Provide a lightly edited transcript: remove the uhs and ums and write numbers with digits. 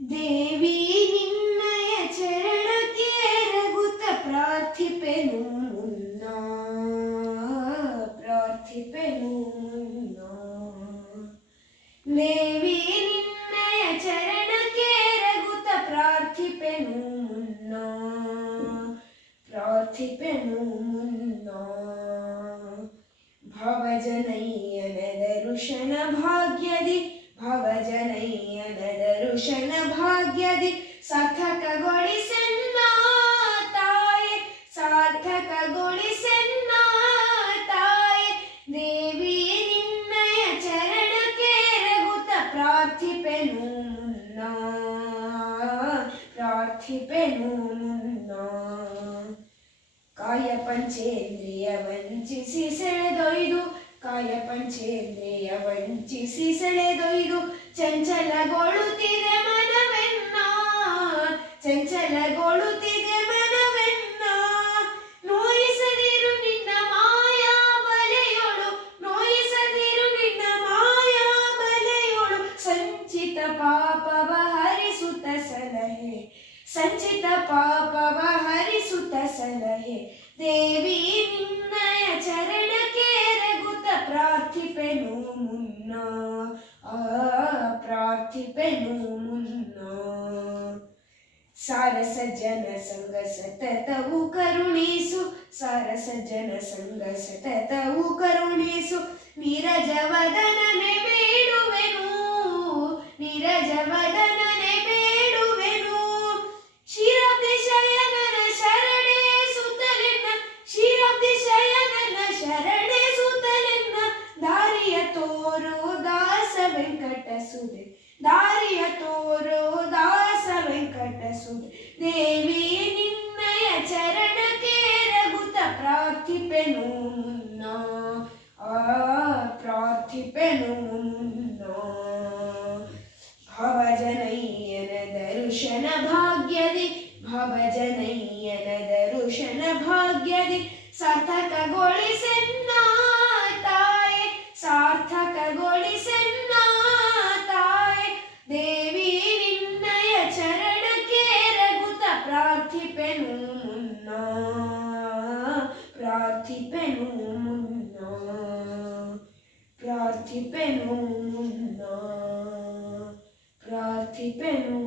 ದೇವಿ ನಿನ್ನಯ ಚರಣಕ್ಕೆ ರಘುತ ಪ್ರಾರ್ಥಿಪೆನು ಮುನ್ನ ಪ್ರಾರ್ಥಿಪೆನು ಮುನ್ನ ದೇವಿ ನಿನ್ನಯ ಚರಣಕ್ಕೆ ರಘುತ ಪ್ರಾರ್ಥಿಪೆನು ಮುನ್ನ ಪ್ರಾರ್ಥಿಪೆನು ಮುನ್ನ ಭವಜನಯ್ಯನದ ಋಷನ ಭಾಗ್ಯದಿ ಭವಜನಯ್ಯನದ ಋಷನ ಭಾಗ್ಯದಿ ಸಾರ್ಥಕಗೊಳಿಸೆನ್ನ ತಾಯೆ ಸಾರ್ಥಕಗೊಳಿಸೆನ್ನ ತಾಯೆ ದೇವಿ ನಿನ್ನಯ ಚರಣಕ್ಕೆ ರಘುತ ಪ್ರಾರ್ಥಿಪೆನು ಮುನ್ನ ಪ್ರಾರ್ಥಿಪೆನು ಮುನ್ನ ಕಾಯ ಪಂಚೇಂದ್ರಿಯ ವಂಚಿಸಿ ಸೆಳೆದೊಯ್ದು ಕಾಯ ಪಂಚೇಂದ್ರಿಯ ವಂಚಿಸಿ ಸೆಳೆದೊಯ್ದು ಚಂಚಲಗೊಳ್ಳುತ್ತಿದೆ ಮನವೆನ್ನ ಚಂಚಲಗೊಳ್ಳುತ್ತಿದೆ ಮನವೆನ್ನ ನೋಯಿಸದಿರು ನಿನ್ನ ಮಾಯಾ ಬಲೆಯೋಳು ನೋಯಿಸದಿರು ನಿನ್ನ ಮಾಯಾ ಬಲೆಯೋಳು ಸಂಚಿತ ಪಾಪವ ಹರಿಸುತ್ತ ಸಲಹೆ ಸಂಚಿತ ಪಾಪವ ಹರಿಸುತ್ತ ಸಲಹೆ ದೇವಿ ನಿನ್ನಯ ಚರಣಕ್ಕೆ ರಘುತ ಪ್ರಾರ್ಥಿಪೆನು ಮುನ್ನ ಪ್ರಾರ್ಥಿಪೆನು ಮುನ್ನ ಸಾರಸ ಜನ ಸಂಗ ಸತತವು ಕರುಣಿಸು ಸಾರಸ ಜನ ಸಂಗ ಸತತವು ಕರುಣಿಸು ನೀರಜವದನನೆ ಬೇಡುವೆನು ನೀರಜವದನನೆ ಬೇಡುವೆನು ಕ್ಷೀರಾಬ್ಧಿಶಯನನ ಶರಣೆ ಸುತ್ತಲೆನ್ನ ಕ್ಷೀರಾಬ್ಧಿಶಯನನ ಶರಣೆ ಸುತ್ತಲೆನ್ನ ದಾರಿಯ ತೋರು ದಾಸ ವೆಂಕಟ ಸುದೆ ದಾರಿಯ ತೋರು ದಾಸ ವೆಂಕಟ ಸುದೆ ದೇವಿ ನಿನ್ನಯ ಚರಣಕ್ಕೆ ರಘುತ ಪ್ರಾರ್ಥಿಪೆನು ಮುನ್ನ ಪ್ರಾರ್ಥಿಪೆನು ಮುನ್ನ ಭವಜನಯ್ಯನದ ಋಷನ ಭಾಗ್ಯದಿ ಭವಜನಯ್ಯನದ ಋಷನ ಭಾಗ್ಯದಿ ಸಾರ್ಥಕಗೊಳಿಸೆನ್ನ ತಾಯೆ ಸಾರ್ಥಕಗೊಳಿಸೆನ್ನ ತಾಯೆ ದೇವಿ ನಿನ್ನಯ ಚರಣಕ್ಕೆ ರಘುತ ಪ್ರಾರ್ಥಿಪೆನು ಮುನ್ನ ಪ್ರಾರ್ಥಿಪೆನು ಮುನ್ನ ಪ್ರಾರ್ಥಿಪೆನು ಮುನ್ನ ಪ್ರಾರ್ಥಿಪೆನು